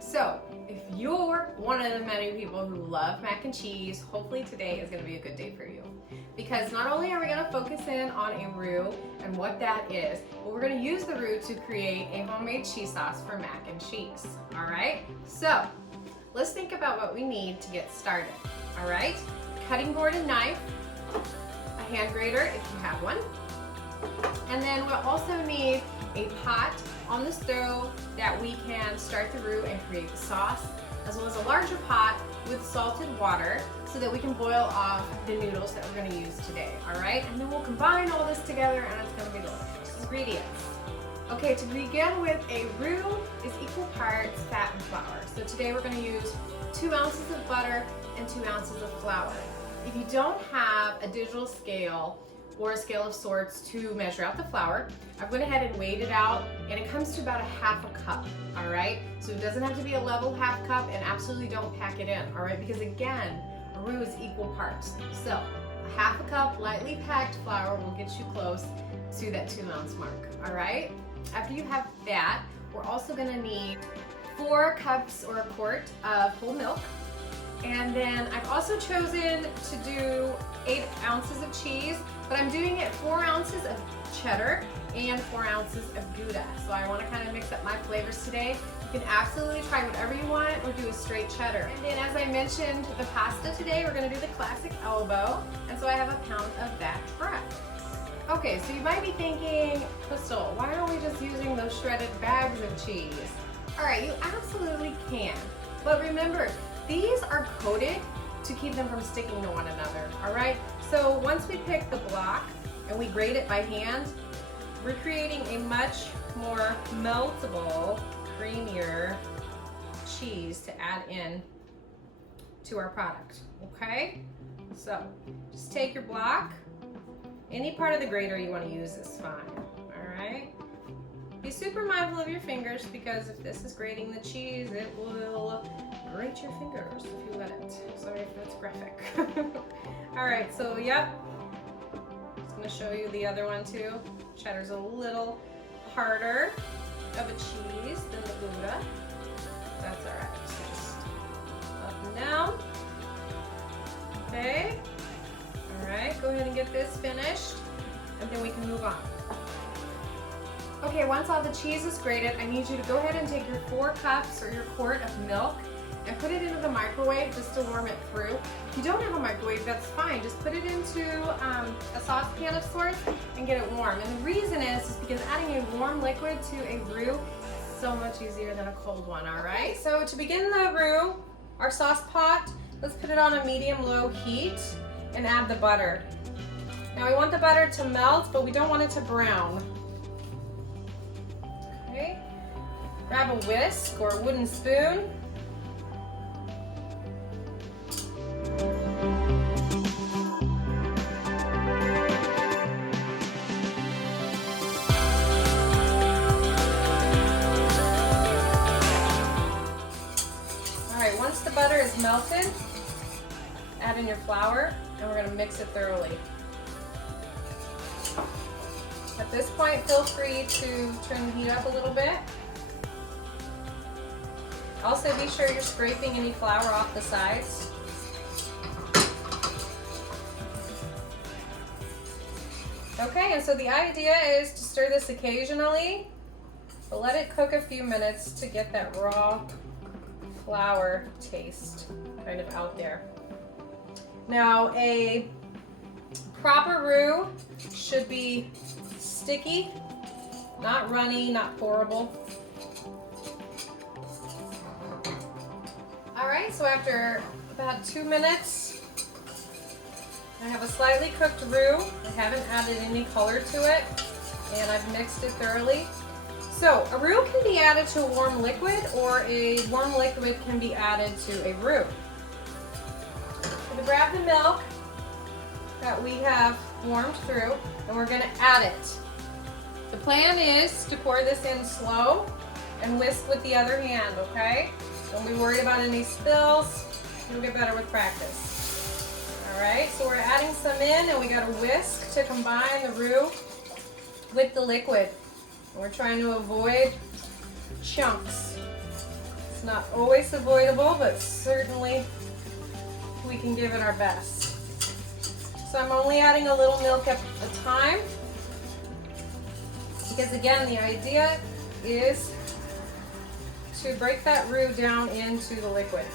So, if you're one of the many people who love mac and cheese, hopefully today is going to be a good day for you. Because not only are we going to focus in on a roux and what that is, but we're going to use the roux to create a homemade cheese sauce for mac and cheese. Alright? So, let's think about what we need to get started. Alright? Cutting board and knife, a hand grater if you have one, and then we'll also need a pot on the stove that we can start the roux and create the sauce, as well as a larger pot with salted water so that we can boil off the noodles that we're going to use today, alright? And then we'll combine all this together and it's going to be delicious. Ingredients. Okay, to begin with, a roux is equal parts fat and flour. So today we're going to use 2 ounces of butter and 2 ounces of flour. If you don't have a digital scale or a scale of sorts to measure out the flour, I've went ahead and weighed it out, and it comes to about a half a cup, all right? So it doesn't have to be a level half cup, and absolutely don't pack it in, all right? Because again, a roux is equal parts. So a half a cup lightly packed flour will get you close to that 2 ounce mark, all right? After you have that, we're also gonna need 4 cups or a quart of whole milk. And then I've also chosen to do 8 ounces of cheese, but I'm doing it 4 ounces of cheddar and 4 ounces of Gouda. So I want to kind of mix up my flavors today. You can absolutely try whatever you want or do a straight cheddar. And then as I mentioned, the pasta today, we're going to do the classic elbow. And so I have a pound of that bread. Okay, so you might be thinking, Crystal, why aren't we just using those shredded bags of cheese? All right, you absolutely can. But remember, these are coated to keep them from sticking to one another, all right? So once we pick the block and we grate it by hand, we're creating a much more meltable, creamier cheese to add in to our product, okay? So just take your block. Any part of the grater you want to use is fine, all right? Be super mindful of your fingers, because if this is grating the cheese, it will grate your fingers if you let it. Sorry if that's graphic. All right, so yep. Just gonna show you the other one too. Cheddar's a little harder of a cheese than the Gouda. That's all right. So just up and down. Okay. All right, go ahead and get this finished, and then we can move on. Okay, once all the cheese is grated, I need you to go ahead and take your 4 cups or your quart of milk and put it into the microwave just to warm it through. If you don't have a microwave, that's fine. Just put it into a saucepan of sorts and get it warm. And the reason is because adding a warm liquid to a roux is so much easier than a cold one, all right? So to begin the roux, our sauce pot, let's put it on a medium-low heat and add the butter. Now we want the butter to melt, but we don't want it to brown. Okay, grab a whisk or a wooden spoon. All right, once the butter is melted, add in your flour, and we're going to mix it thoroughly. At this point, feel free to turn the heat up a little bit. Also, be sure you're scraping any flour off the sides. Okay, and so the idea is to stir this occasionally, but let it cook a few minutes to get that raw flour taste kind of out there. Now, a proper roux should be sticky, not runny, not pourable. All right, so after about 2 minutes, I have a slightly cooked roux. I haven't added any color to it, and I've mixed it thoroughly. So a roux can be added to a warm liquid, or a warm liquid can be added to a roux. I'm going to grab the milk that we have warmed through, and we're going to add it. The plan is to pour this in slow and whisk with the other hand, okay? Don't be worried about any spills. You'll get better with practice. All right, so we're adding some in, and we got a whisk to combine the roux with the liquid. And we're trying to avoid chunks. It's not always avoidable, but certainly we can give it our best. So I'm only adding a little milk at a time, because again, the idea is to break that roux down into the liquid.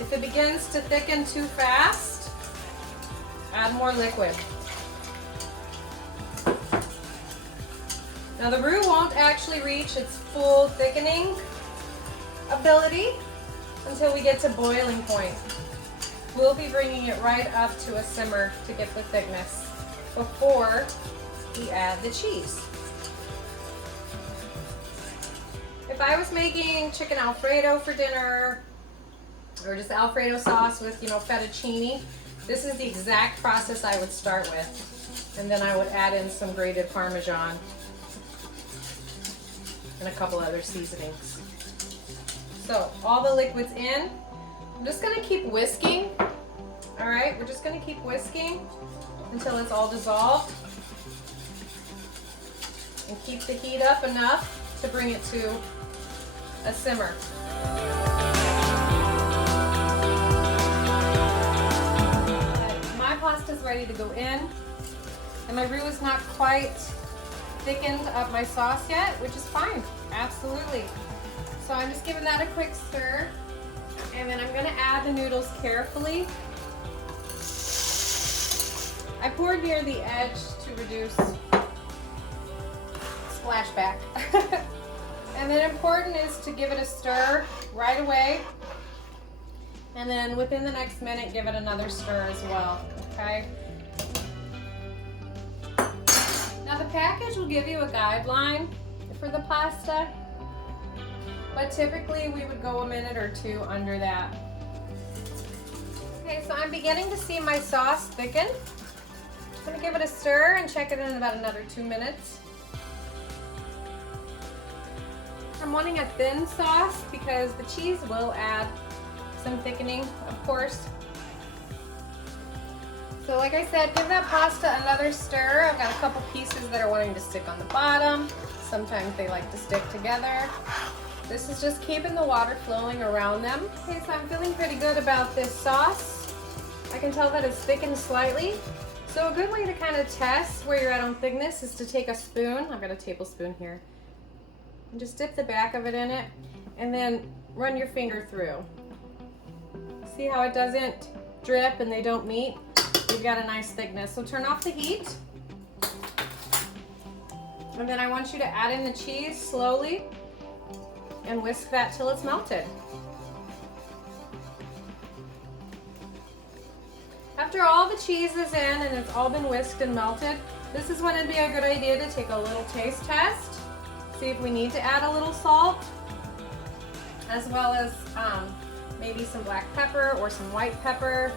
If it begins to thicken too fast, add more liquid. Now the roux won't actually reach its full thickening ability until we get to boiling point. We'll be bringing it right up to a simmer to get the thickness before we add the cheese. If I was making chicken Alfredo for dinner, or just Alfredo sauce with, fettuccine, this is the exact process I would start with. And then I would add in some grated Parmesan and a couple other seasonings. So all the liquid's in. I'm just gonna keep whisking. All right, we're just gonna keep whisking until it's all dissolved. And keep the heat up enough to bring it to a simmer. My pasta's ready to go in, and my roux is not quite thickened up my sauce yet, which is fine, absolutely. So I'm just giving that a quick stir, and then I'm gonna add the noodles carefully. I poured near the edge to reduce splashback. And then important is to give it a stir right away, and then within the next minute give it another stir as well, okay? Now the package will give you a guideline for the pasta, but typically we would go a minute or two under that. Okay, so I'm beginning to see my sauce thicken. I'm gonna give it a stir and check it in about another 2 minutes. I'm wanting a thin sauce because the cheese will add some thickening, of course. So like I said, give that pasta another stir. I've got a couple pieces that are wanting to stick on the bottom. Sometimes they like to stick together. This is just keeping the water flowing around them. Okay, so I'm feeling pretty good about this sauce. I can tell that it's thickened slightly. So a good way to kind of test where you're at on thickness is to take a spoon. I've got a tablespoon here. And just dip the back of it in it, and then run your finger through. See how it doesn't drip and they don't meet? You've got a nice thickness. So turn off the heat. And then I want you to add in the cheese slowly and whisk that till it's melted. After all the cheese is in and it's all been whisked and melted, this is when it'd be a good idea to take a little taste test. See if we need to add a little salt, as well as maybe some black pepper or some white pepper.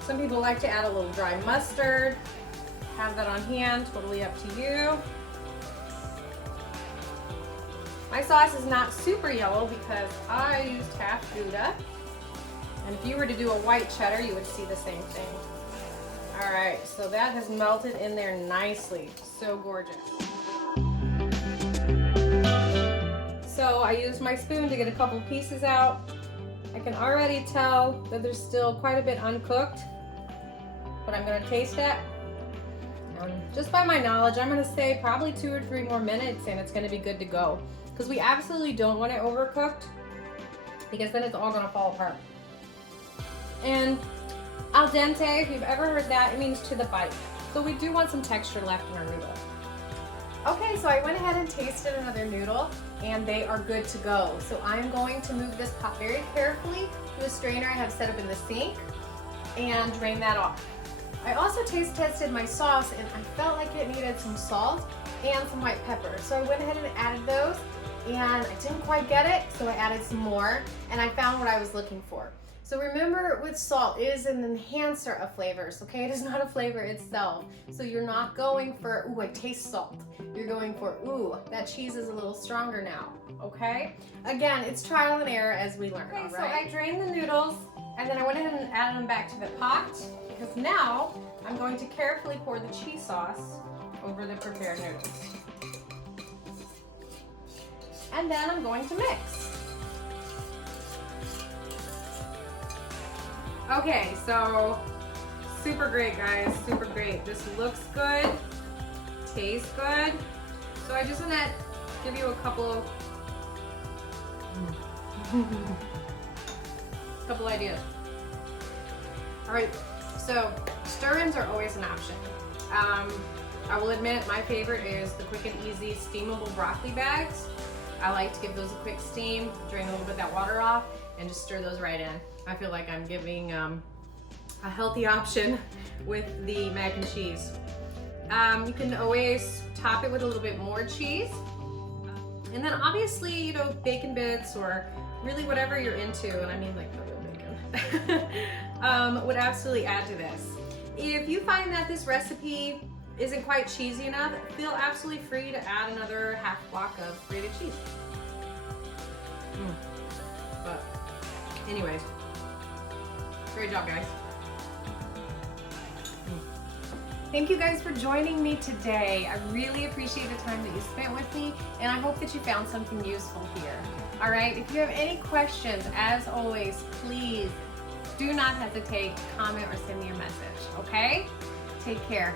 Some people like to add a little dry mustard. Have that on hand, totally up to you. My sauce is not super yellow because I used half Gouda. And if you were to do a white cheddar, you would see the same thing. All right, so that has melted in there nicely. So gorgeous. So I used my spoon to get a couple pieces out. I can already tell that there's still quite a bit uncooked, but I'm gonna taste it. Just by my knowledge, I'm gonna say probably 2 or 3 more minutes and it's gonna be good to go. Because we absolutely don't want it overcooked, because then it's all gonna fall apart. And al dente, if you've ever heard that, it means to the bite. So we do want some texture left in our noodle. Okay, so I went ahead and tasted another noodle, and they are good to go. So I'm going to move this pot very carefully to a strainer I have set up in the sink and drain that off. I also taste tested my sauce, and I felt like it needed some salt and some white pepper. So I went ahead and added those, and I didn't quite get it, so I added some more, and I found what I was looking for. So remember, with salt, it is an enhancer of flavors, okay? It is not a flavor itself. So you're not going for, ooh, I taste salt. You're going for, ooh, that cheese is a little stronger now, okay? Again, it's trial and error as we learn, okay, all right? So I drained the noodles, and then I went ahead and added them back to the pot, because now I'm going to carefully pour the cheese sauce over the prepared noodles. And then I'm going to mix. Okay, so super great, guys, super great. This looks good, tastes good. So I just want to give you a couple ideas. All right, so stir-ins are always an option. I will admit my favorite is the quick and easy steamable broccoli bags. I like to give those a quick steam, drain a little bit of that water off, and just stir those right in. I feel like I'm giving a healthy option with the mac and cheese. You can always top it with a little bit more cheese. And then obviously, you know, bacon bits or really whatever you're into, and I mean like the real bacon, would absolutely add to this. If you find that this recipe isn't quite cheesy enough, feel absolutely free to add another half block of grated cheese. But anyways, great job, guys. Thank you guys for joining me today. I really appreciate the time that you spent with me, and I hope that you found something useful here. All right, if you have any questions, as always, please do not hesitate to comment or send me a message, okay? Take care.